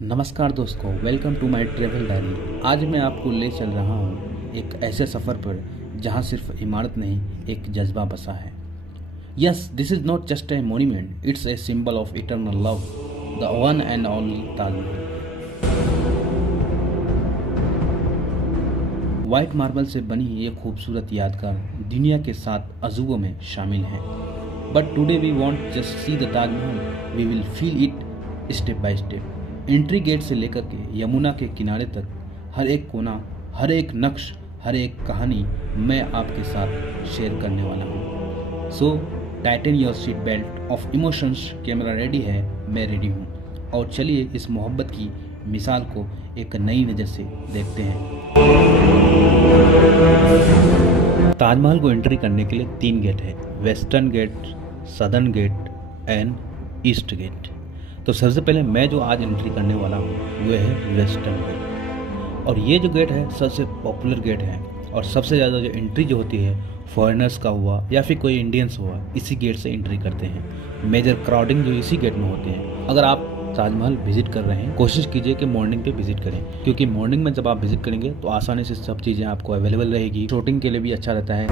नमस्कार दोस्तों, welcome to my travel diary. आज मैं आपको ले चल रहा हूँ एक ऐसे सफ़र पर जहाँ सिर्फ इमारत नहीं, एक जज्बा बसा है। Yes, this is not just a monument, it's a symbol of eternal love, the one and only Taj Mahal. White marble से बनी ये खूबसूरत यादगार दुनिया के 7 अजूबों में शामिल है। But today we want just see the Taj Mahal, we will feel it step by step. Entry gate से लेकर के यमुना के किनारे तक हर एक कोना, हर एक नक्श, हर एक कहानी मैं आपके साथ शेयर करने वाला हूँ। So tighten your seat belt of emotions. Camera ready है, मैं रेडी हूँ, और चलिए इस मोहब्बत की मिसाल को एक नई नज़र से देखते हैं। ताजमहल को एंट्री करने के लिए 3 गेट है, western gate, southern gate and east gate. तो सबसे पहले मैं जो आज एंट्री करने वाला हूँ वो है वेस्टर्न गेट, और ये जो गेट है सबसे पॉपुलर गेट है, और सबसे ज़्यादा जो एंट्री जो होती है फॉरेनर्स का हुआ या फिर कोई इंडियंस हुआ, इसी गेट से एंट्री करते हैं। मेजर क्राउडिंग जो इसी गेट में होते हैं। अगर आप ताजमहल विजिट कर रहे हैं, कोशिश कीजिए कि मॉर्निंग पे विजिट करें, क्योंकि मॉर्निंग में जब आप विजिट करेंगे तो आसानी से सब चीज़ें आपको अवेलेबल रहेगी। शूटिंग के लिए भी अच्छा रहता है।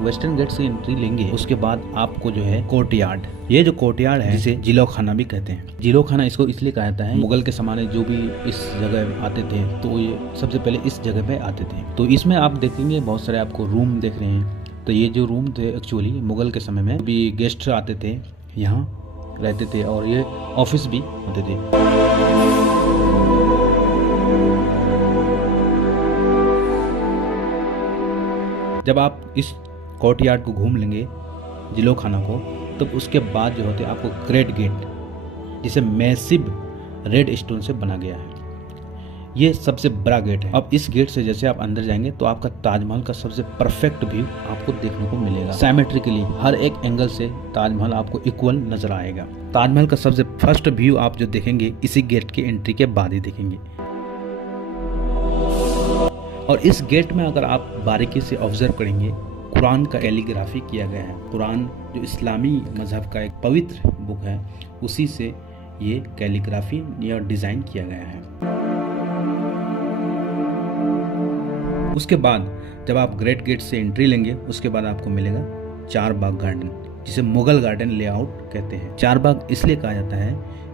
वेस्टर्न गेट से एंट्री लेंगे, उसके बाद आपको जो है कोर्टयार्ड, ये जो कोर्टयार्ड है जिसे जिलो खाना भी कहते हैं। जिलो खाना इसको इसलिए कहा जाता है, मुगल के ज़माने जो भी इस जगह आते थे तो ये सबसे पहले इस जगह पे आते थे। तो इसमें आप देखेंगे बहुत सारे आपको रूम देख रहे हैं। तो ये जो रूम थे एक्चुअली मुगल के समय में भी गेस्ट आते थे, यहाँ रहते थे, और ये ऑफिस भी होते थे। जब आप इस कोर्टयार्ड को घूम लेंगे, जिलो खाना को, तो उसके बाद जो होते हैं आपको ग्रेट गेट, जिसे मैसिव रेड स्टोन से बना गया है, ये सबसे बड़ा गेट है। अब इस गेट से जैसे आप अंदर जाएंगे तो आपका ताजमहल का सबसे परफेक्ट व्यू आपको देखने को मिलेगा। सिमेट्रिकली हर एक एंगल से ताजमहल आपको इक्वल नजर आएगा। ताजमहल का सबसे फर्स्ट व्यू आप जो देखेंगे इसी गेट की एंट्री के बाद ही देखेंगे। और इस गेट में अगर आप बारीकी से ऑब्जर्व करेंगे, कुरान का कैलीग्राफी किया गया है। कुरान जो इस्लामी मजहब का एक पवित्र बुक है, उसी से ये कैलीग्राफी या डिज़ाइन किया गया है। उसके बाद जब आप ग्रेट गेट से एंट्री लेंगे, उसके बाद आपको मिलेगा चारबाग गार्डन, जिसे मुगल गार्डन लेआउट कहते हैं। चारबाग इसलिए कहा जाता है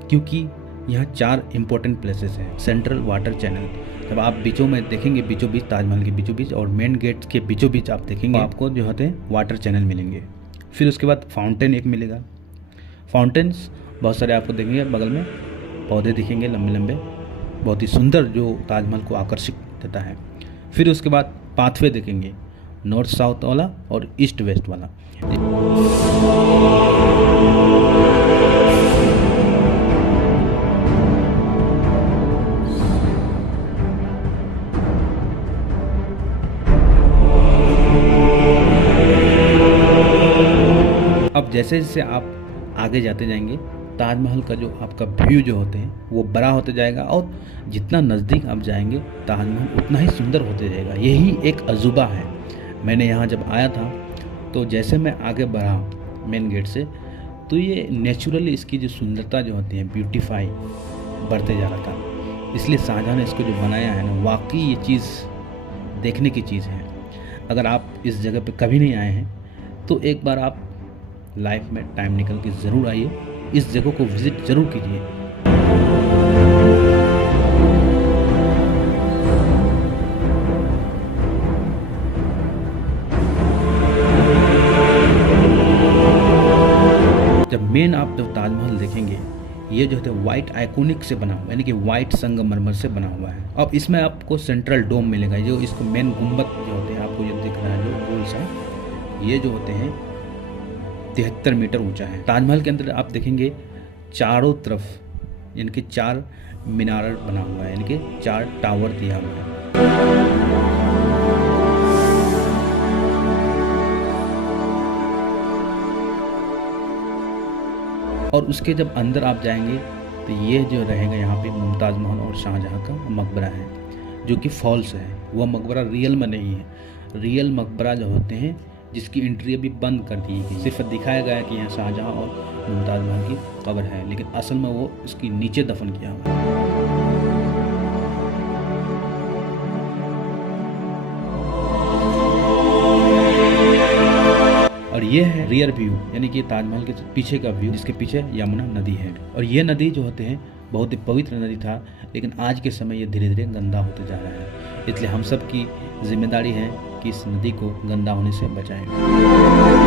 क्योंकि यहाँ 4 इंपॉर्टेंट प्लेसेस हैं। सेंट्रल वाटर चैनल, जब आप बीचों में देखेंगे, बीचों बीच, ताजमहल के बीचों बीच और मेन गेट के बीचों बीच आप देखेंगे, आपको जो होते हैं वाटर चैनल मिलेंगे। फिर उसके बाद फाउंटेन एक मिलेगा। फाउंटेन्स बहुत सारे आपको देखेंगे, बगल में पौधे दिखेंगे लंबे लंबे, बहुत ही सुंदर, जो ताजमहल को आकर्षित देता है। फिर उसके बाद पाथवे देखेंगे, नॉर्थ साउथ वाला और ईस्ट वेस्ट वाला। अब जैसे जैसे आप आगे जाते जाएंगे, ताजमहल का जो आपका व्यू जो होते हैं वो बड़ा होते जाएगा, और जितना नज़दीक आप जाएंगे ताजमहल उतना ही सुंदर होते जाएगा। यही एक अजूबा है। मैंने यहाँ जब आया था तो जैसे मैं आगे बढ़ा मेन गेट से, तो ये नेचुरली इसकी जो सुंदरता जो होती है, ब्यूटीफाई बढ़ते जा रहा था। इसलिए शाहजहाँ ने इसको जो बनाया है ना, वाकई ये चीज़ देखने की चीज़ है। अगर आप इस जगह पे कभी नहीं आए हैं तो एक बार आप लाइफ में टाइम निकल के ज़रूर आइए, इस जगह को विज़िट ज़रूर कीजिए। जब मेन आप जब ताजमहल देखेंगे, ये जो है वाइट आइकोनिक से बना हुआ, यानी कि वाइट संगमरमर से बना हुआ है। अब इसमें आपको सेंट्रल डोम मिलेगा, जो इसको मेन गुंबद जो होते हैं, आपको ये दिख रहा है जो गोल सा, ये जो होते हैं 73 मीटर ऊंचा है। ताजमहल के अंदर आप देखेंगे चारों तरफ यानी कि 4 मीनार बना हुआ है, यानी कि 4 टावर दिया हुआ है। और उसके जब अंदर आप जाएंगे तो ये जो रहेगा यहाँ पे मुमताज़ महल और शाहजहाँ का मकबरा है, जो कि फॉल्स है। वह मकबरा रियल में नहीं है। रियल मकबरा जो होते हैं जिसकी एंट्री अभी बंद कर दी गई, सिर्फ दिखाया गया है कि यहाँ शाहजहाँ और मुमताज़ महल की कब्र है, लेकिन असल में वो इसकी नीचे दफन किया हुआ है। और ये है रियर व्यू, यानी कि ताजमहल के पीछे का व्यू, जिसके पीछे यमुना नदी है। और ये नदी जो होते हैं बहुत ही पवित्र नदी था, लेकिन आज के समय ये धीरे धीरे गंदा होते जा रहा है। इसलिए हम सब की जिम्मेदारी है कि इस नदी को गंदा होने से बचाएं।